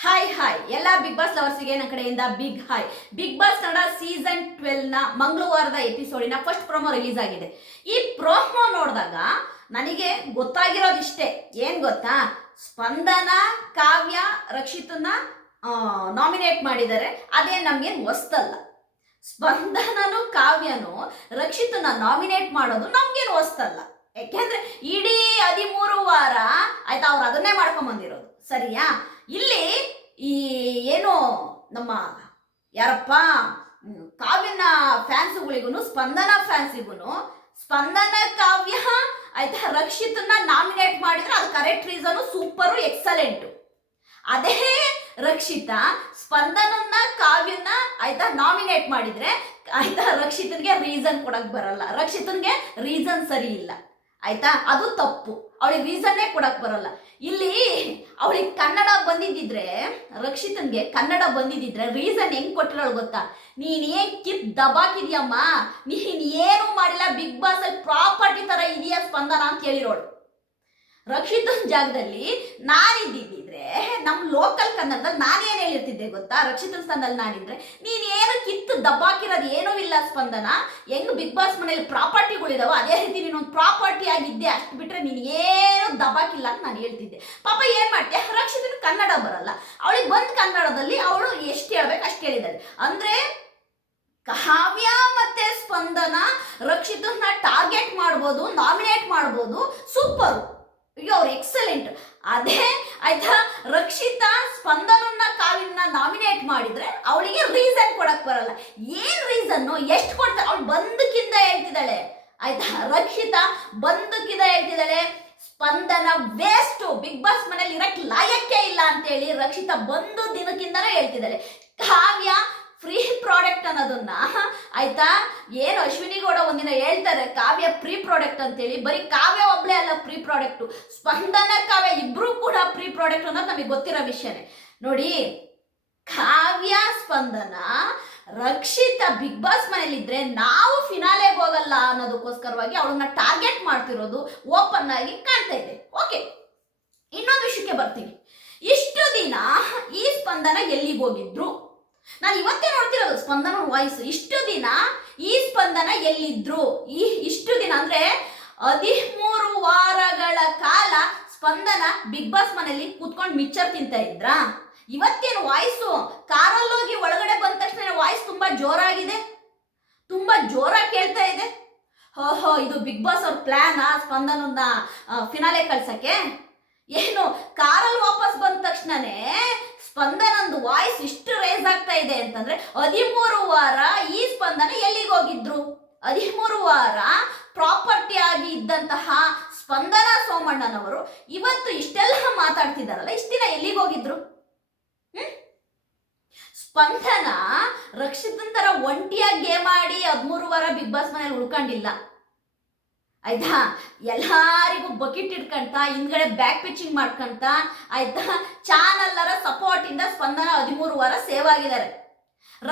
Hi hi ಎಲ್ಲ big boss ಲವರ್ಸ್ಗೆ ನನ್ನ ಕಡೆಯಿಂದ big hi. Big Boss Kannada season 12 ನ ಮಂಗಳವಾರದ ಎಪಿಸೋಡಿನ ಫಸ್ಟ್ ಪ್ರೊಮೋ ರಿಲೀಸ್ ಆಗಿದೆ. ಈ ಪ್ರೊಮೋ ನೋಡಿದಾಗ ನನಗೆ ಗೊತ್ತಾಗಿರೋದಿಷ್ಟೇ. ಏನ್ ಗೊತ್ತಾ, ಸ್ಪಂದನ, ಕಾವ್ಯ, ರಕ್ಷಿತನ್ನ ನಾಮಿನೇಟ್ ಮಾಡಿದ್ದಾರೆ. ಅದೇ ನಮ್ಗೇನು ಹೊಸ್ತಲ್ಲ. ಸ್ಪಂದನನು ಕಾವ್ಯನು ರಕ್ಷಿತನ್ನ ನಾಮಿನೇಟ್ ಮಾಡೋದು ನಮ್ಗೇನು ಹೊಸ್ತಲ್ಲ. ಯಾಕೆಂದ್ರೆ ಇಡೀ 13 ವಾರ ಆಯ್ತಾ ಅವ್ರು ಅದನ್ನೇ ಮಾಡ್ಕೊಂಡ್ ಬಂದಿರೋದು. ಸರಿಯಾ? ಇಲ್ಲಿ ಈ ಏನು ನಮ್ಮ ಯಾರಪ್ಪ ಕಾವ್ಯನ ಫ್ಯಾನ್ಸ್ಗಳಿಗೂ ಸ್ಪಂದನ ಫ್ಯಾನ್ಸಿಗೂ ಸ್ಪಂದನ ಕಾವ್ಯ ಆಯ್ತಾ ರಕ್ಷಿತನ್ನ ನಾಮಿನೇಟ್ ಮಾಡಿದ್ರೆ ಅದು ಕರೆಕ್ಟ್ ರೀಸನ್, ಸೂಪರು, ಎಕ್ಸಲೆಂಟು. ಅದೇ ರಕ್ಷಿತಾ ಸ್ಪಂದನನ್ನ ಕಾವ್ಯನ ಆಯ್ತಾ ನಾಮಿನೇಟ್ ಮಾಡಿದ್ರೆ ಆಯ್ತಾ ರಕ್ಷಿತನ್ಗೆ ರೀಸನ್ ಕೊಡಕ್ ಬರಲ್ಲ. ರಕ್ಷಿತನ್ಗೆ ರೀಸನ್ ಸರಿ ಇಲ್ಲ ಆಯ್ತಾ, ಅದು ತಪ್ಪು. ಅವಳಿಗೆ ರೀಸನ್ನೇ ಕೊಡಕ್ ಬರಲ್ಲ. ಇಲ್ಲಿ ಅವಳಿಗೆ ಕನ್ನಡ ಬಂದಿದ್ದಿದ್ರೆ, ರಕ್ಷಿತನ್ಗೆ ಕನ್ನಡ ಬಂದಿದ್ದಿದ್ರೆ ರೀಸನ್ ಹೆಂಗ್ ಕೊಟ್ಟಿರೋಳು ಗೊತ್ತಾ? ನೀನ್ ಏನ್ ದಬಾಕಿದ್ಯಮ್ಮ, ನೀನ್ ಏನು ಮಾಡಿಲ್ಲ, ಬಿಗ್ ಬಾಸ್ ಅಲ್ಲಿ ಪ್ರಾಪರ್ಟಿ ತರ ಇದೆಯಾ ಸ್ಪಂದನ ಅಂತ ಹೇಳಿರೋಳು. ರಕ್ಷಿತನ್ ಜಾಗದಲ್ಲಿ ನಾನಿದ್ದಿದ್ರೆ ನಮ್ ಲೋಕಲ್ ಕನ್ನಡದಲ್ಲಿ ನಾನೇನ್ ಹೇಳಿರ್ತಿದ್ದೆ ಗೊತ್ತಾ? ರಕ್ಷಿತನ್ ಸ್ಥಾನದಲ್ಲಿ ನಾನಿದ್ರೆ ನೀನ್ ಏನು ಕಿತ್ತು ದಬ್ಬಾಕಿರೋದು ಏನೂ ಇಲ್ಲ ಸ್ಪಂದನ. ಹೆಂಗ್ ಬಿಗ್ ಬಾಸ್ ಮನೇಲಿ ಪ್ರಾಪರ್ಟಿಗಳಿದಾವ ಅದೇ ರೀತಿ ನೀನೊಂದು ಪ್ರಾಪರ್ಟಿ ಆಗಿದ್ದೆ, ಅಷ್ಟು ಬಿಟ್ರೆ ನೀನ್ ಏನು ದಬ್ಬಾಕಿಲ್ಲ ಅಂತ ನಾನು ಹೇಳ್ತಿದ್ದೆ. ಪಾಪ ಏನ್ ಮಾಡ್ತೀಯ, ರಕ್ಷಿತನ್ ಕನ್ನಡ ಬರಲ್ಲ. ಅವಳಿಗೆ ಬಂದ್ ಕನ್ನಡದಲ್ಲಿ ಅವಳು ಎಷ್ಟು ಹೇಳ್ಬೇಕು ಅಷ್ಟು ಹೇಳಿದಾಳೆ. ಅಂದ್ರೆ ಕಾವ್ಯ ಮತ್ತೆ ಸ್ಪಂದನ ರಕ್ಷಿತನ್ನ ಟಾರ್ಗೆಟ್ ಮಾಡ್ಬೋದು, ನಾಮಿನೇಟ್ ಮಾಡ್ಬೋದು, ಸೂಪರ್, ಈಗ ಅವ್ರು ಎಕ್ಸಲೆಂಟ್. ಅದೇ ಆಯ್ತಾ ರಕ್ಷಿತಾ ಸ್ಪಂದನನ್ನ ಕಾವ್ಯನ ನಾಮಿನೇಟ್ ಮಾಡಿದ್ರೆ ಅವಳಿಗೆ ರೀಸನ್ ಕೊಡಕ್ ಬರಲ್ಲ. ಏನ್ ರೀಸನ್ನು, ಎಷ್ಟು ಕೊಡ್ತಾರೆ? ಅವಳು ಬಂದಕ್ಕಿಂತ ಹೇಳ್ತಿದ್ದಾಳೆ ಆಯ್ತಾ. ರಕ್ಷಿತಾ ಬಂದಕ್ಕಿಂತ ಹೇಳ್ತಿದ್ದಾಳೆ ಸ್ಪಂದನ ವೇಸ್ಟ್, ಬಿಗ್ ಬಾಸ್ ಮನೇಲಿ ಇರಕ್ ಲಾಯಕ್ಕೆ ಇಲ್ಲ ಅಂತೇಳಿ ರಕ್ಷಿತಾ ಬಂದು ದಿನಕ್ಕಿಂತನೇ ಹೇಳ್ತಿದ್ದಾಳೆ. ಕಾವ್ಯ ಫ್ರೀ ಪ್ರಾಡಕ್ಟ್ ಅನ್ನೋದನ್ನ ಆಯ್ತಾ, ಏನು ಅಶ್ವಿನಿ ಗೌಡ ಒಂದಿನ ಹೇಳ್ತಾರೆ ಕಾವ್ಯ ಫ್ರೀ ಪ್ರಾಡಕ್ಟ್ ಅಂತೇಳಿ. ಬರೀ ಕಾವ್ಯ ಒಬ್ಳೆ ಅಲ್ಲ ಫ್ರೀ ಪ್ರಾಡಕ್ಟ್, ಸ್ಪಂದನ ಕಾವ್ಯ ಇಬ್ರು ಕೂಡ ಫ್ರೀ ಪ್ರಾಡಕ್ಟ್ ಅನ್ನೋದು ನಮಗೆ ಗೊತ್ತಿರೋ ವಿಷಯನೇ. ನೋಡಿ, ಕಾವ್ಯ ಸ್ಪಂದನ ರಕ್ಷಿತಾ ಬಿಗ್ ಬಾಸ್ ಮನೇಲಿದ್ರೆ ನಾವು ಫಿನಾಲೆಗೆ ಹೋಗಲ್ಲ ಅನ್ನೋದಕ್ಕೋಸ್ಕರವಾಗಿ ಅವಳನ್ನ ಟಾರ್ಗೆಟ್ ಮಾಡ್ತಿರೋದು ಓಪನ್ ಆಗಿ ಕಾಣ್ತಾ ಇದೆ. ಓಕೆ, ಇನ್ನೊಂದು ವಿಷಯಕ್ಕೆ ಬರ್ತೀವಿ. ಇಷ್ಟು ದಿನ ಈ ಸ್ಪಂದನ ಎಲ್ಲಿಗೆ ಹೋಗಿದ್ರು? ನಾನು ಇವತ್ತೇ ನೋಡ್ತಿರೋದು ಸ್ಪಂದನ ವಾಯ್ಸ್. ಇಷ್ಟು ದಿನ ಈ ಸ್ಪಂದನ ಎಲ್ಲಿದ್ರು? ಇಷ್ಟು ದಿನ ಅಂದ್ರೆ 13 ವಾರಗಳ ಕಾಲ ಸ್ಪಂದನ ಬಿಗ್ ಬಾಸ್ ಮನೇಲಿ ಕೂತ್ಕೊಂಡು ಮಿಕ್ಚರ್ ತಿಂತ ಇದ್ರ? ಇವತ್ತೇನು ವಾಯ್ಸು ಕಾರಲ್ಲೋಗಿ ಒಳಗಡೆ ಬಂದ ತಕ್ಷಣ ವಾಯ್ಸ್ ತುಂಬಾ ಜೋರಾಗಿದೆ, ತುಂಬಾ ಜೋರಾಗಿ ಕೇಳ್ತಾ ಇದೆ. ಹೋ, ಇದು ಬಿಗ್ ಬಾಸ್ ಅವ್ರ ಪ್ಲಾನ್ ಸ್ಪಂದನನ್ನ ಫಿನಾಲೆ ಕಳ್ಸಕ್ಕೆ? ಏನು ಕಾರಲ್ಲಿ ವಾಪಸ್ ಬಂದ ತಕ್ಷಣನೇ ಸ್ಪಂದನಂದು ವಾಯ್ಸ್ ಇಷ್ಟು ರೇಸ್ ಆಗ್ತಾ ಇದೆ ಅಂತಂದ್ರೆ 13 ವಾರ ಈ ಸ್ಪಂದನ ಎಲ್ಲಿಗೆ ಹೋಗಿದ್ರು? 13 ವಾರ ಪ್ರಾಪರ್ಟಿ ಆಗಿ ಇದ್ದಂತಹ ಸ್ಪಂದನ ಸೋಮಣ್ಣನವರು ಇವತ್ತು ಇಷ್ಟೆಲ್ಲ ಮಾತಾಡ್ತಿದಾರಲ್ಲ, ಇಷ್ಟ ದಿನ ಎಲ್ಲಿಗೆ ಹೋಗಿದ್ರು? ಸ್ಪಂದನ ರಕ್ಷಿತನ್ ತರ ಒಂಟಿಯಾಗಿ ಗೇಮ್ ಆಡಿ 13 ವಾರ ಬಿಗ್ ಬಾಸ್ ಮನೇಲಿ ಉಳ್ಕೊಂಡಿಲ್ಲ ಆಯ್ತಾ. ಎಲ್ಲಾರಿಗೂ ಬಕೆಟ್ ಇಟ್ಕೊಂತ ಹಿಂದ್ಗಡೆ ಬ್ಯಾಕ್ ಪಿಚಿಂಗ್ ಮಾಡ್ಕೊಂತ ಆಯ್ತಾ ಚಾನಲ್ಲರ ಸಪೋರ್ಟ್ ಇಂದ ಸ್ಪಂದನ 13 ವಾರ ಸೇವ್ ಆಗಿದ್ದಾರೆ.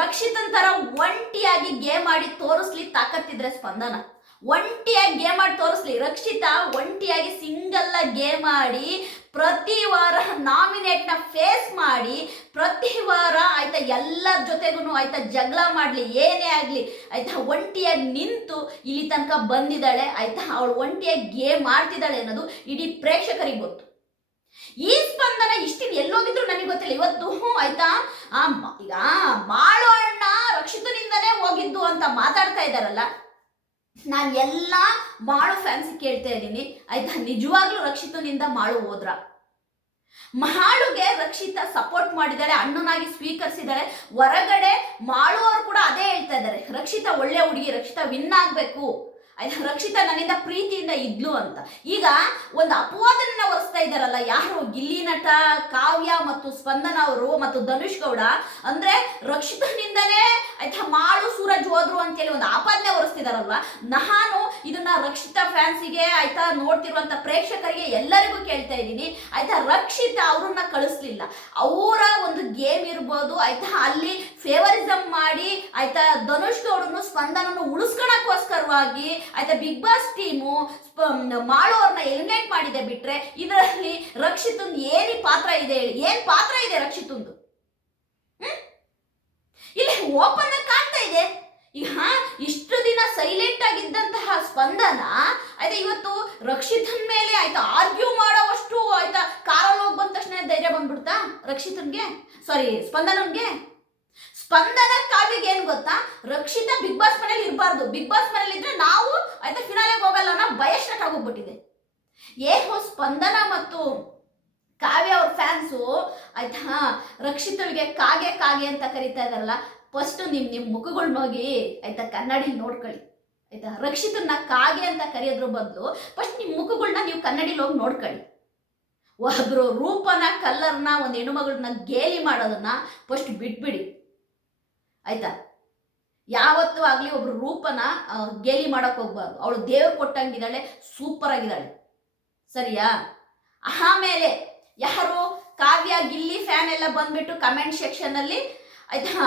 ರಕ್ಷಿತನ್ ತರ ಒಂಟಿಯಾಗಿ ಗೇಮ್ ಆಡಿ ತೋರಿಸ್ಲಿ ತಾಕತ್ತಿದ್ರೆ ಸ್ಪಂದನ ಒಂಟಿಯಾಗಿ ಗೇಮ್ ಆಡಿ ತೋರಿಸ್ಲಿ. ರಕ್ಷಿತಾ ಒಂಟಿಯಾಗಿ ಸಿಂಗಲ್ ಗೇಮ್ ಆಡಿ ಪ್ರತಿ ವಾರ ನಾಮಿನೇಟ್ ನ ಫೇಸ್ ಮಾಡಿ ಪ್ರತಿ ವಾರ ಆಯ್ತಾ ಎಲ್ಲರ ಜೊತೆಗೂ ಆಯ್ತಾ ಜಗಳ ಮಾಡ್ಲಿ, ಏನೇ ಆಗ್ಲಿ ಆಯ್ತಾ ಒಂಟಿಯಾಗಿ ನಿಂತು ಇಲ್ಲಿ ತನಕ ಬಂದಿದ್ದಾಳೆ ಆಯ್ತಾ. ಅವಳು ಒಂಟಿಯಾಗಿ ಗೇಮ್ ಮಾಡ್ತಿದ್ದಾಳೆ ಅನ್ನೋದು ಇಡೀ ಪ್ರೇಕ್ಷಕರಿಗೆ ಗೊತ್ತು. ಈ ಸ್ಪಂದನ ಇಷ್ಟಿನ ಎಲ್ಲೋಗಿದ್ರು ನನಗೆ ಗೊತ್ತಿಲ್ಲ. ಇವತ್ತು ಆಯ್ತಾ ಈಗ ಮಾಳು ಅಣ್ಣ ರಕ್ಷಿತನಿಂದನೇ ಹೋಗಿದ್ದು ಅಂತ ಮಾತಾಡ್ತಾ ಇದ್ದಾರಲ್ಲ, ನಾನು ಎಲ್ಲ ಮಾಳು ಫ್ಯಾನ್ಸ್ ಕೇಳ್ತಾ ಇದ್ದೀನಿ ಆಯ್ತಾ, ನಿಜವಾಗ್ಲೂ ರಕ್ಷಿತನಿಂದ ಮಾಳು ಹೋದ್ರ? ಮಾಳುಗೆ ರಕ್ಷಿತಾ ಸಪೋರ್ಟ್ ಮಾಡಿದಾಳೆ, ಅಣ್ಣನಾಗಿ ಸ್ವೀಕರಿಸಿದಾಳೆ. ಹೊರಗಡೆ ಮಾಳು ಅವರು ಕೂಡ ಅದೇ ಹೇಳ್ತಾ ಇದ್ದಾರೆ, ರಕ್ಷಿತಾ ಒಳ್ಳೆ ಹುಡುಗಿ, ರಕ್ಷಿತಾ ವಿನ್ ಆಗ್ಬೇಕು ಆಯ್ತಾ, ರಕ್ಷಿತಾ ನನ್ನಿಂದ ಪ್ರೀತಿಯಿಂದ ಇದ್ಲು ಅಂತ. ಈಗ ಒಂದು ಅಪವಾದನ ಹೊರಿಸ್ತಾ ಇದ್ದಾರಲ್ಲ ಯಾರು? ಗಿಲ್ಲಿ ನಟ, ಕಾವ್ಯ ಮತ್ತು ಸ್ಪಂದನ ಅವರು ಮತ್ತು ಧನುಷ್ ಗೌಡ. ಅಂದ್ರೆ ರಕ್ಷಿತನಿಂದನೇ ಆಯ್ತಾ ಮಾಳು ಸೂರಜ್ ಹೋದ್ರು ಅಂತೇಳಿ ಒಂದು ಆಪಾದನೆ ಹೊರಿಸ್ತಿದಾರಲ್ವಾ. ನಾನು ಇದನ್ನ ರಕ್ಷಿತಾ ಫ್ಯಾನ್ಸಿಗೆ ಆಯ್ತಾ ನೋಡ್ತಿರುವಂತ ಪ್ರೇಕ್ಷಕರಿಗೆ ಎಲ್ಲರಿಗೂ ಕೇಳ್ತಾ ಇದ್ದೀನಿ ಆಯ್ತಾ, ರಕ್ಷಿತಾ ಅವ್ರನ್ನ ಕಳಿಸ್ಲಿಲ್ಲ. ಅವರ ಒಂದು ಗೇಮ್ ಇರ್ಬೋದು ಆಯ್ತಾ, ಅಲ್ಲಿ ಫೇವರಿಸಮ್ ಮಾಡಿ ಆಯ್ತಾ ಧನುಷ್ ಗೌಡನು ಸ್ಪಂದನನ್ನು ಉಳಿಸ್ಕೊಳಕ್ಕೋಸ್ಕರವಾಗಿ ಆಯ್ತಾ ಬಿಗ್ ಬಾಸ್ ಟೀಮು ಮಾಳು ಅವ್ರನ್ನ ಎಲಿಮಿನೇಟ್ ಮಾಡಿದೆ. ಬಿಟ್ರೆ ಇದರಲ್ಲಿ ರಕ್ಷಿತನ್ ಏನಿ ಪಾತ್ರ ಇದೆ ಹೇಳಿ? ಏನ್ ಪಾತ್ರ ಇದೆ ರಕ್ಷಿತನ್? ಓಪನ್ ಆಗಿ ಕಾಣ್ತಾ ಇದೆ. ಈಗ ಇಷ್ಟು ದಿನ ಸೈಲೆಂಟ್ ಆಗಿದ್ದಂತಹ ಸ್ಪಂದನ ಆಯ್ತಾ ಇವತ್ತು ರಕ್ಷಿತನ್ ಮೇಲೆ ಆಯ್ತಾ ಆರ್ಗ್ಯೂ ಮಾಡೋವಷ್ಟು ಆಯ್ತಾ ಕಾರಲ್ಲಿ ಹೋಗಿ ಬಂದ ತಕ್ಷಣ ಧೈರ್ಯ ಬಂದ್ಬಿಡ್ತಾ ರಕ್ಷಿತನ್ಗೆ, ಸಾರಿ ಸ್ಪಂದನನ್ಗೆ. ಸ್ಪಂದನ ಕಾವ್ಯಗೆ ಏನ್ ಗೊತ್ತಾ, ರಕ್ಷಿತ ಬಿಗ್ ಬಾಸ್ ಮನೇಲಿ ಇರಬಾರ್ದು, ಬಿಗ್ ಬಾಸ್ ಮನೇಲಿ ಇದ್ರೆ ನಾವು ಆಯ್ತಾ ಫಿನಾಲೆಗೆ ಹೋಗಲ್ಲ ಅನ್ನೋ ಭಯ ಸ್ಟಾರ್ಟ್ ಆಗೋಗ್ಬಿಟ್ಟಿದೆ. ಏನು ಸ್ಪಂದನ ಮತ್ತು ಕಾವ್ಯ ಅವ್ರ ಫ್ಯಾನ್ಸು ಆಯ್ತಾ ರಕ್ಷಿತಳಿಗೆ ಕಾಗೆ ಕಾಗೆ ಅಂತ ಕರಿತಾ ಇದಾರಲ್ಲ, ಫಸ್ಟ್ ನಿಮ್ಮ ಮುಖಗಳನ್ನ ಹೋಗಿ ಆಯ್ತಾ ಕನ್ನಡಿ ನೋಡ್ಕೊಳ್ಳಿ ಆಯ್ತಾ. ರಕ್ಷಿತನ್ನ ಕಾಗೆ ಅಂತ ಕರೆಯೋದ್ರ ಬದಲು ಫಸ್ಟ್ ನಿಮ್ಮ ಮುಖಗಳನ್ನ ನೀವು ಕನ್ನಡಿಲಿ ಹೋಗಿ ನೋಡ್ಕೊಳ್ಳಿ. ಒಬ್ರು ರೂಪನ ಕಲ್ಲರ್ನ ಒಂದು ಹೆಣ್ಣುಮಗಳನ್ನ ಗೇಲಿ ಮಾಡೋದನ್ನ ಫಸ್ಟ್ ಬಿಟ್ಬಿಡಿ ಆಯ್ತಾ. ಯಾವತ್ತೂ ಆಗಲಿ ಒಬ್ರು ರೂಪನ ಗೇಲಿ ಮಾಡೋಕೆ ಹೋಗ್ಬಾರ್ದು. ಅವಳು ದೇವ್ರು ಕೊಟ್ಟಂಗಿದ್ದಾಳೆ, ಸೂಪರ್ ಆಗಿದ್ದಾಳೆ, ಸರಿಯಾ. ಆಮೇಲೆ ಯಾರು ಕಾವ್ಯ ಗಿಲ್ಲಿ ಫ್ಯಾನ್ ಎಲ್ಲ ಬಂದ್ಬಿಟ್ಟು ಕಮೆಂಟ್ ಸೆಕ್ಷನ್ ಅಲ್ಲಿ ಆಯ್ತಾ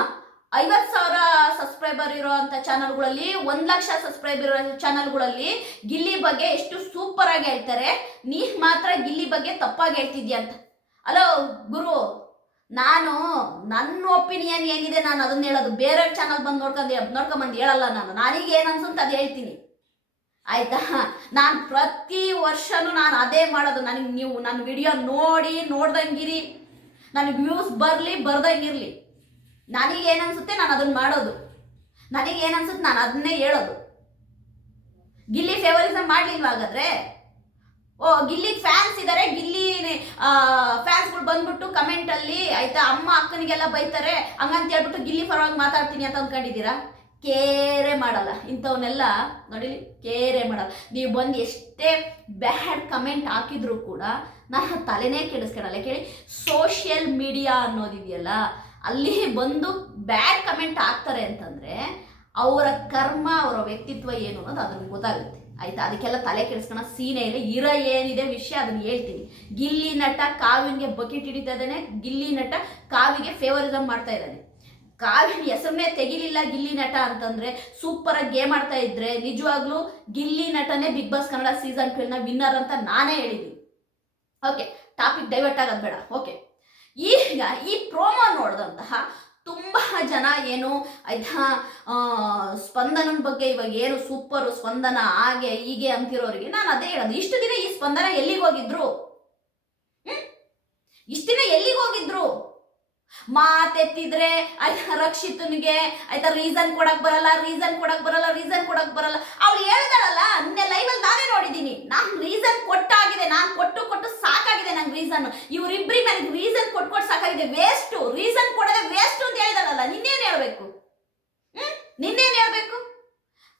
50,000 ಸಬ್ಸ್ಕ್ರೈಬರ್ ಇರೋ ಅಂತ ಚಾನಲ್ಗಳಲ್ಲಿ 1,00,000 ಸಬ್ಸ್ಕ್ರೈಬರ್ ಇರೋ ಚಾನಲ್ಗಳಲ್ಲಿ ಗಿಲ್ಲಿ ಬಗ್ಗೆ ಎಷ್ಟು ಸೂಪರ್ ಆಗಿ ಹೇಳ್ತಾರೆ, ನೀ ಮಾತ್ರ ಗಿಲ್ಲಿ ಬಗ್ಗೆ ತಪ್ಪಾಗಿ ಹೇಳ್ತಿದ್ಯಾ ಅಂತ. ಅಲೋ ಗುರು, ನಾನು ನನ್ನ ಒಪಿನಿಯನ್ ಏನಿದೆ ನಾನು ಅದನ್ನ ಹೇಳೋದು, ಬೇರೆ ಚಾನಲ್ ಬಂದು ನೋಡ್ಕೊಂಬಂದು ಹೇಳಲ್ಲ. ನನಗೆ ಏನು ಅನ್ಸುತ್ತೆ ಅದು ಹೇಳ್ತೀನಿ ಆಯ್ತಾ. ನಾನು ಪ್ರತಿ ವರ್ಷನೂ ನಾನು ಅದೇ ಮಾಡೋದು. ನನಗೆ ನೀವು ನನ್ನ ವಿಡಿಯೋ ನೋಡ್ದಂಗಿರಿ, ನನಗೆ ವ್ಯೂಸ್ ಬರಲಿ ಬರ್ದಂಗಿರಲಿ, ನನಗೇನನ್ಸುತ್ತೆ ನಾನು ಅದನ್ನ ಮಾಡೋದು, ನನಗೇನನ್ಸುತ್ತೆ ನಾನು ಅದನ್ನೇ ಹೇಳೋದು. ಗಿಲ್ಲಿ ಫೇವರಿಸಮ್ ಮಾಡಲಿಲ್ವ ಹಾಗಾದ್ರೆ? ಓ ಗಿಲ್ಲಿಗೆ ಫ್ಯಾನ್ಸ್ ಇದ್ದಾರೆ, ಗಿಲ್ಲಿ ಫ್ಯಾನ್ಸ್ಗಳು ಬಂದ್ಬಿಟ್ಟು ಕಮೆಂಟಲ್ಲಿ ಆಯ್ತಾ ಅಮ್ಮ ಅಕ್ಕನಿಗೆಲ್ಲ ಬೈತಾರೆ ಹಂಗಂತ ಹೇಳ್ಬಿಟ್ಟು ಗಿಲ್ಲಿ ಪರವಾಗಿ ಮಾತಾಡ್ತೀನಿ ಅಂತ ಅಂದ್ಕೊಂಡಿದ್ದೀರಾ? ಕೇರೆ ಮಾಡಲ್ಲ ಇಂಥವನ್ನೆಲ್ಲ, ನೋಡಿ ಕೇರೆ ಮಾಡಲ್ಲ. ನೀವು ಬಂದು ಎಷ್ಟೇ ಬ್ಯಾಡ್ ಕಮೆಂಟ್ ಹಾಕಿದ್ರು ಕೂಡ ನಾನು ತಲೆನೇ ಕೆಡಿಸ್ಕೊಳಲ್ಲ. ಕೇಳಿ, ಸೋಷಿಯಲ್ ಮೀಡಿಯಾ ಅನ್ನೋದಿದೆಯಲ್ಲ, ಅಲ್ಲಿ ಬಂದು ಬ್ಯಾಡ್ ಕಮೆಂಟ್ ಹಾಕ್ತಾರೆ ಅಂತಂದರೆ ಅವರ ಕರ್ಮ, ಅವರ ವ್ಯಕ್ತಿತ್ವ ಏನು ಅನ್ನೋದು ಅದನ್ನು ಗೊತ್ತಾಗುತ್ತೆ ಆಯ್ತಾ. ಅದಕ್ಕೆಲ್ಲ ತಲೆ ಕೆಡಿಸ್ಕೊಳ ಸೀನೆ ಇಲ್ಲ. ಏನಿದೆ ವಿಷಯ ಅದನ್ನು ಹೇಳ್ತೀನಿ. ಗಿಲ್ಲಿ ನಟ ಕಾವ್ಯನ್ಗೆ ಬಕೆಟ್ ಹಿಡಿತಾ ಇದ್ದಾನೆ, ಗಿಲ್ಲಿ ನಟ ಕಾವ್ಯಗೆ ಫೇವರಿಸಮ್ ಮಾಡ್ತಾ ಇದ್ದಾನೆ. ಕಾವ್ಯನ ಹೆಸರನ್ನೇ ತೆಗಿಲಿಲ್ಲ ಗಿಲ್ಲಿ ನಟ ಅಂತಂದ್ರೆ, ಸೂಪರ್ ಆಗಿ ಗೇಮ್ ಆಡ್ತಾ ಇದ್ರೆ ನಿಜವಾಗ್ಲೂ ಗಿಲ್ಲಿ ನಟನೇ ಬಿಗ್ ಬಾಸ್ ಕನ್ನಡ ಸೀಸನ್ 12ನ ವಿನ್ನರ್ ಅಂತ ನಾನೇ ಹೇಳಿದ್ದೀನಿ. ಓಕೆ, ಟಾಪಿಕ್ ಡೈವರ್ಟ್ ಆಗೋದು ಬೇಡ. ಓಕೆ, ಈಗ ಈ ಪ್ರೋಮೋ ನೋಡಿದಂತಹ ತುಂಬ ಜನ ಏನು ಆಯ್ತಾ ಸ್ಪಂದನನ ಬಗ್ಗೆ ಇವಾಗ ಏನು ಸೂಪರು ಸ್ಪಂದನ ಹಾಗೆ ಹೀಗೆ ಅಂತಿರೋರಿಗೆ ನಾನು ಅದೇ ಹೇಳೋದು. ಇಷ್ಟು ದಿನ ಈ ಸ್ಪಂದನ ಎಲ್ಲಿಗೆ ಹೋಗಿದ್ರು? ಇಷ್ಟು ದಿನ ಎಲ್ಲಿಗೆ ಹೋಗಿದ್ರು? ಮಾತೆತ್ತಿದ್ರೆ ಆಯ್ತಾ ರಕ್ಷಿತನಿಗೆ ಆಯ್ತಾ ರೀಸನ್ ಕೊಡಕ್ ಬರಲ್ಲ. ಅವಳು ಹೇಳ್ದಾಳಲ್ಲ, ನಿನ್ನೆ ಲೈವಲ್ಲಿ ನಾನೇ ನೋಡಿದ್ದೀನಿ, ನಾನು ರೀಸನ್ ಕೊಟ್ಟಾಗಿದೆ, ನಾನು ಕೊಟ್ಟು ಸಾಕಾಗಿದೆ ನಂಗೆ ರೀಸನ್. ಇವರಿಬ್ರಿಗೆ ನನಗೆ ರೀಸನ್ ಕೊಟ್ಟು ಸಾಕಾಗಿದೆ, ವೇಸ್ಟ್, ರೀಸನ್ ಕೊಡೋದೇ ವೇಸ್ಟ್ ಅಂತ ಹೇಳಿದಾಳಲ್ಲ. ನಿನ್ನೇನು ಹೇಳ್ಬೇಕು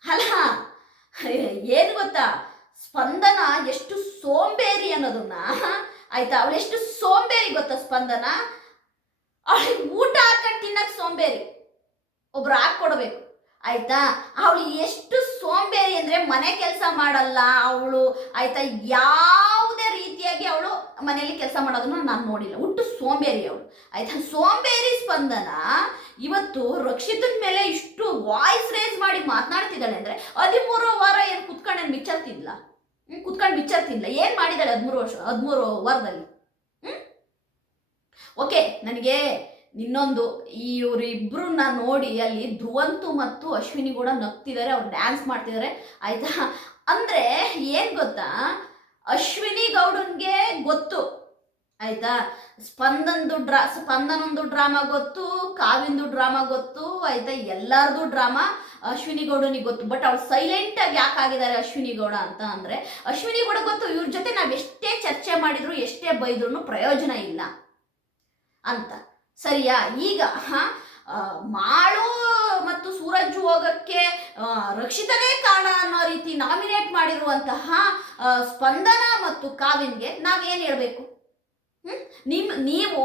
ಅಲ್ಲ? ಏನು ಗೊತ್ತಾ, ಸ್ಪಂದನ ಎಷ್ಟು ಸೋಂಬೇರಿ ಅನ್ನೋದನ್ನ ಆಯ್ತಾ, ಅವಳು ಎಷ್ಟು ಸೋಂಬೇರಿ ಗೊತ್ತಾ ಸ್ಪಂದನ. ಅವಳಿಗೆ ಊಟ ಹಾಕೊಂಡು ತಿನ್ನಕ್ಕೆ ಸೋಂಬೇರಿ, ಒಬ್ರು ಹಾಕ್ಕೊಡ್ಬೇಕು ಆಯ್ತಾ. ಅವಳು ಎಷ್ಟು ಸೋಂಬೇರಿ ಅಂದರೆ ಮನೆ ಕೆಲಸ ಮಾಡಲ್ಲ ಅವಳು ಆಯ್ತಾ, ಯಾವುದೇ ರೀತಿಯಾಗಿ ಅವಳು ಮನೆಯಲ್ಲಿ ಕೆಲಸ ಮಾಡೋದನ್ನ ನಾನು ನೋಡಿಲ್ಲ. ಒಟ್ಟು ಸೋಂಬೇರಿ ಅವಳು ಆಯ್ತಾ. ಸೋಂಬೇರಿ ಸ್ಪಂದನ ಇವತ್ತು ರಕ್ಷಿತನ ಮೇಲೆ ಇಷ್ಟು ವಾಯ್ಸ್ ರೇಸ್ ಮಾಡಿ ಮಾತನಾಡ್ತಿದ್ದಾಳೆ ಅಂದರೆ 13 ವಾರ ಏನು ಕುತ್ಕೊಂಡು ಬಿಚ್ಚರ್ತಿಲ್ಲ. ಏನು ಮಾಡಿದ್ದಾಳೆ 13 ವಾರದಲ್ಲಿ? ಓಕೆ, ನನಗೆ ಇನ್ನೊಂದು, ಇವರಿಬ್ಬರನ್ನ ನೋಡಿ ಅಲ್ಲಿ ಧ್ರುವಂತು ಮತ್ತು ಅಶ್ವಿನಿ ಕೂಡ ನಗ್ತಿದ್ದಾರೆ, ಅವ್ರು ಡ್ಯಾನ್ಸ್ ಮಾಡ್ತಿದ್ದಾರೆ ಆಯ್ತಾ. ಅಂದರೆ ಏನು ಗೊತ್ತಾ, ಅಶ್ವಿನಿ ಗೌಡನ್ಗೆ ಗೊತ್ತು ಆಯ್ತಾ, ಸ್ಪಂದನೊಂದು ಡ್ರಾಮಾ ಗೊತ್ತು, ಕಾವಿಂದು ಡ್ರಾಮಾ ಗೊತ್ತು ಆಯ್ತಾ, ಎಲ್ಲರದು ಡ್ರಾಮಾ ಅಶ್ವಿನಿ ಗೌಡನಿಗೆ ಗೊತ್ತು. ಬಟ್ ಅವ್ರು ಸೈಲೆಂಟ್ ಆಗಿ ಯಾಕೆ ಆಗಿದ್ದಾರೆ ಅಶ್ವಿನಿ ಗೌಡ ಅಂತ ಅಂದರೆ, ಅಶ್ವಿನಿ ಗೌಡ ಗೊತ್ತು ಇವ್ರ ಜೊತೆ ನಾವು ಎಷ್ಟೇ ಚರ್ಚೆ ಮಾಡಿದ್ರು ಎಷ್ಟೇ ಬೈದ್ರೂ ಪ್ರಯೋಜನ ಇಲ್ಲ ಅಂತ, ಸರಿಯಾ. ಈಗ ಮಾಳು ಮತ್ತು ಸೂರಜ್ ಹೋಗಕ್ಕೆ ರಕ್ಷಿತನೇ ಕಾರಣ ಅನ್ನೋ ರೀತಿ ನಾಮಿನೇಟ್ ಮಾಡಿರುವಂತಹ ಸ್ಪಂದನ ಮತ್ತು ಕಾವ್ಯನ್ಗೆ ನಾವೇನು ಹೇಳಬೇಕು? ನೀವು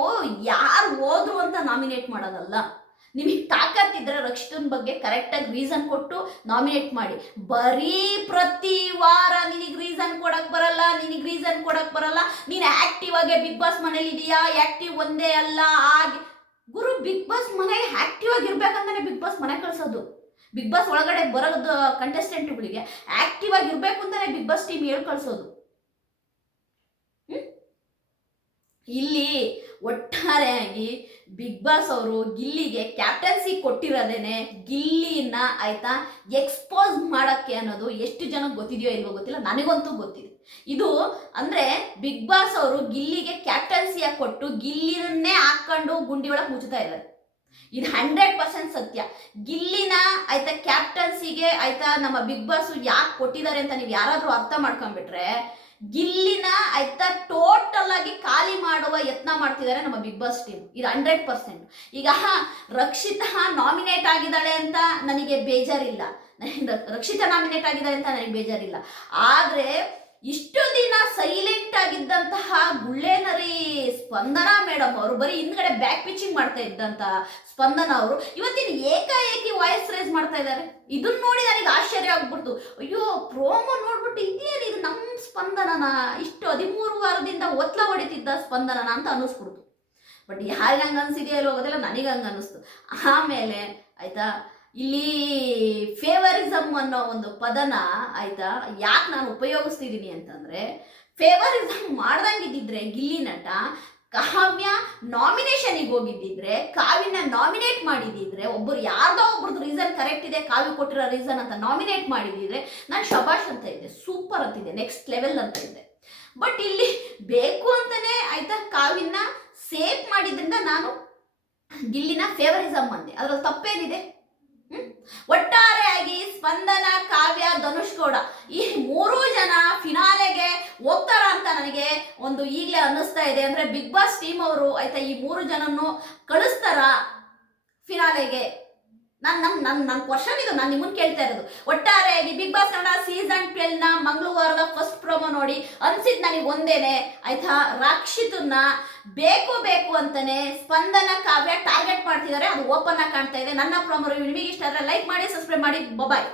ಯಾರು ಹೋದ್ರು ಅಂತ ನಾಮಿನೇಟ್ ಮಾಡೋದಲ್ಲ. ನಿಮಗೆ ತಾಕತ್ತಿದ್ರೆ ರಕ್ಷಿತನ ಬಗ್ಗೆ ಕರೆಕ್ಟಾಗಿ ರೀಸನ್ ಕೊಟ್ಟು ನಾಮಿನೇಟ್ ಮಾಡಿ. ಬರೀ ಪ್ರತಿ ವಾರ ನಿನಗೆ ರೀಸನ್ ಕೊಡಕ್ ಬರಲ್ಲ, ನೀನು ಆಕ್ಟಿವ್ ಆಗಿ ಬಿಗ್ ಬಾಸ್ ಮನೇಲಿ ಇದೆಯಾ, ಆಕ್ಟಿವ್ ಒಂದೇ ಅಲ್ಲ ಹಾಗೆ. ಗುರು, ಬಿಗ್ ಬಾಸ್ ಮನೆಗೆ ಆಕ್ಟಿವ್ ಆಗಿರ್ಬೇಕಂತಾನೆ ಬಿಗ್ ಬಾಸ್ ಮನೆ ಕಳ್ಸೋದು. ಬಿಗ್ ಬಾಸ್ ಒಳಗಡೆ ಬರೋದು ಕಂಟೆಸ್ಟೆಂಟ್ಗಳಿಗೆ ಆಕ್ಟಿವ್ ಆಗಿರ್ಬೇಕು ಅಂತಾನೆ ಬಿಗ್ ಬಾಸ್ ಟೀಮ್ ಹೇಳಿ ಕಳ್ಸೋದು. ಇಲ್ಲಿ ಒಟ್ಟಾರೆಯಾಗಿ ಬಿಗ್ ಬಾಸ್ ಅವರು ಗಿಲ್ಲಿಗೆ ಕ್ಯಾಪ್ಟನ್ಸಿ ಕೊಟ್ಟಿರೋದೇನೆ ಗಿಲ್ಲಿನ ಆಯ್ತಾ ಎಕ್ಸ್ಪೋಸ್ ಮಾಡಕ್ಕೆ ಅನ್ನೋದು ಎಷ್ಟು ಜನಕ್ಕೆ ಗೊತ್ತಿದೆಯೋ ಇಲ್ವೋ ಗೊತ್ತಿಲ್ಲ, ನನಗಂತೂ ಗೊತ್ತಿದೆ. ಇದು ಅಂದ್ರೆ ಬಿಗ್ ಬಾಸ್ ಅವರು ಗಿಲ್ಲಿಗೆ ಕ್ಯಾಪ್ಟನ್ಸಿಯ ಕೊಟ್ಟು ಗಿಲ್ಲಿನನ್ನೇ ಹಾಕೊಂಡು ಗುಂಡಿ ಒಳಗೆ ಮುಚ್ಚುತ್ತಾ ಇದ್ದಾರೆ. ಇದು 100% ಸತ್ಯ. ಗಿಲ್ಲಿನ ಆಯ್ತಾ ಕ್ಯಾಪ್ಟನ್ಸಿಗೆ ಆಯ್ತಾ ನಮ್ಮ ಬಿಗ್ ಬಾಸ್ ಯಾಕೆ ಕೊಟ್ಟಿದ್ದಾರೆ ಅಂತ ನೀವು ಯಾರಾದ್ರೂ ಅರ್ಥ ಮಾಡ್ಕೊಂಡ್ಬಿಟ್ರೆ, ಗಿಲ್ಲಿನ ಆಯ್ತಾ ಟೋಟಲ್ ಆಗಿ ಖಾಲಿ ಮಾಡುವ ಯತ್ನ ಮಾಡ್ತಿದ್ದಾರೆ ನಮ್ಮ ಬಿಗ್ ಬಾಸ್ ಟೀಮ್. ಇದು 100%. ಈಗ ರಕ್ಷಿತಾ ನಾಮಿನೇಟ್ ಆಗಿದ್ದಾಳೆ ಅಂತ ನನಗೆ ಬೇಜಾರಿಲ್ಲ, ರಕ್ಷಿತಾ ನಾಮಿನೇಟ್ ಆಗಿದ್ದಾಳೆ ಅಂತ ನನಗೆ ಬೇಜಾರಿಲ್ಲ. ಆದ್ರೆ ಇಷ್ಟು ದಿನ ಸೈಲೆಂಟ್ ಆಗಿದ್ದಂತಹ ಗುಳ್ಳೇನರಿ ಸ್ಪಂದನಾ ಮೇಡಮ್ ಅವರು, ಬರೀ ಹಿಂದ್ಗಡೆ ಬ್ಯಾಕ್ ಪಿಚಿಂಗ್ ಮಾಡ್ತಾ ಇದ್ದಂತಹ ಸ್ಪಂದನಾ ಅವರು ಇವತ್ತಿನ ಏಕಾಏಕಿ ವಾಯ್ಸ್ ರೇಸ್ ಮಾಡ್ತಾ ಇದ್ದಾರೆ. ಇದನ್ನ ನೋಡಿ ನನಗೆ ಆಶ್ಚರ್ಯ ಆಗ್ಬಿಡ್ತು. ಅಯ್ಯೋ, ಪ್ರೋಮೋ ನೋಡ್ಬಿಟ್ಟು ಇದೇನು ಇದು ನಮ್ಮ ಸ್ಪಂದನನ, ಇಷ್ಟು 13 ವಾರದಿಂದ ಒತ್ಲ ಹೊಡಿತಿದ್ದ ಸ್ಪಂದನನ ಅಂತ ಅನ್ನಿಸ್ಬಿಡ್ತು. ಬಟ್ ಯಾರಿಗೆ ಹಂಗೆ ಅನ್ಸಿದೆಯೋ ಹೋಗೋದಿಲ್ಲ, ನನಗೆ ಹಂಗೆ ಅನ್ನಿಸ್ತು. ಆಮೇಲೆ ಆಯ್ತಾ ಇಲ್ಲಿ ಫೇವರಿಸಮ್ ಅನ್ನೋ ಒಂದು ಪದನ ಆಯ್ತಾ ಯಾಕೆ ನಾನು ಉಪಯೋಗಿಸ್ತಿದ್ದೀನಿ ಅಂತಂದ್ರೆ, ಫೇವರಿಸಮ್ ಮಾಡ್ದಂಗಿದ್ದಿದ್ರೆ ಗಿಲ್ಲಿ ನಟ ಕಾವ್ಯ ನಾಮಿನೇಷನ್ಗೆ ಹೋಗಿದ್ದಿದ್ರೆ, ಕಾವ್ಯನ ನಾಮಿನೇಟ್ ಮಾಡಿದ್ದಿದ್ರೆ, ಒಬ್ಬರು ಯಾರ್ದೋ ಒಬ್ರದ್ದು ರೀಸನ್ ಕರೆಕ್ಟ್ ಇದೆ, ಕಾವ್ಯ ಕೊಟ್ಟಿರೋ ರೀಸನ್ ಅಂತ ನಾಮಿನೇಟ್ ಮಾಡಿದ್ದಿದ್ರೆ ನಾನು ಶಬಾಷ್ ಅಂತ ಇದ್ದೆ, ಸೂಪರ್ ಅಂತಿದ್ದೆ, ನೆಕ್ಸ್ಟ್ ಲೆವೆಲ್ ಅಂತ ಇದ್ದೆ. ಬಟ್ ಇಲ್ಲಿ ಬೇಕು ಅಂತಾನೆ ಆಯ್ತಾ ಕಾವ್ಯನ ಸೇಫ್ ಮಾಡಿದ್ರಿಂದ ನಾನು ಗಿಲ್ಲಿನ ಫೇವರಿಸಮ್ ಅಂದೆ. ಅದ್ರಲ್ಲಿ ತಪ್ಪೇನಿದೆ? ಒಟ್ಟಾರೆಯಾಗಿ ಸ್ಪಂದನ, ಕಾವ್ಯ, ಧನುಷ್ ಗೌಡ ಈ 3 ಜನ ಫಿನಾಲೆಗೆ ಹೋಗ್ತಾರ ಅಂತ ನನಗೆ ಒಂದು ಈಗಲೇ ಅನ್ನಿಸ್ತಾ ಇದೆ. ಅಂದ್ರೆ ಬಿಗ್ ಬಾಸ್ ಟೀಮ್ ಅವರು ಆಯ್ತಾ ಈ 3 ಜನನ್ನು ಕಳಿಸ್ತಾರ ಫಿನಾಲೆಗೆ? ನನ್ನ ಕ್ವಶನ್ ಇದು, ನಾನು ನಿಮ್ಮನ್ನು ಕೇಳ್ತಾ ಇರೋದು. ಒಟ್ಟಾರೆಯಾಗಿ ಬಿಗ್ ಬಾಸ್ ಕನ್ನಡ ಸೀಸನ್ 12ನ ಮಂಗಳವಾರದ ಫಸ್ಟ್ ಪ್ರೋಮೋ ನೋಡಿ ಅನ್ಸಿದ್ ನನಗೆ ಒಂದೇನೆ ಆಯ್ತಾ, ರಕ್ಷಿತನ್ನ ಬೇಕು ಅಂತಾನೆ ಸ್ಪಂದನ, ಕಾವ್ಯ ಟಾರ್ಗೆಟ್ ಮಾಡ್ತಿದ್ದಾರೆ. ಅದು ಓಪನ್ ಆಗಿ ಕಾಣ್ತಾ ಇದೆ. ನನ್ನ ಪ್ರೋಮೋ ನಿಮಗೆ ಇಷ್ಟ ಆದ್ರೆ ಲೈಕ್ ಮಾಡಿ, ಸಬ್ಸ್ಕ್ರೈಬ್ ಮಾಡಿ. ಬಾಯ್.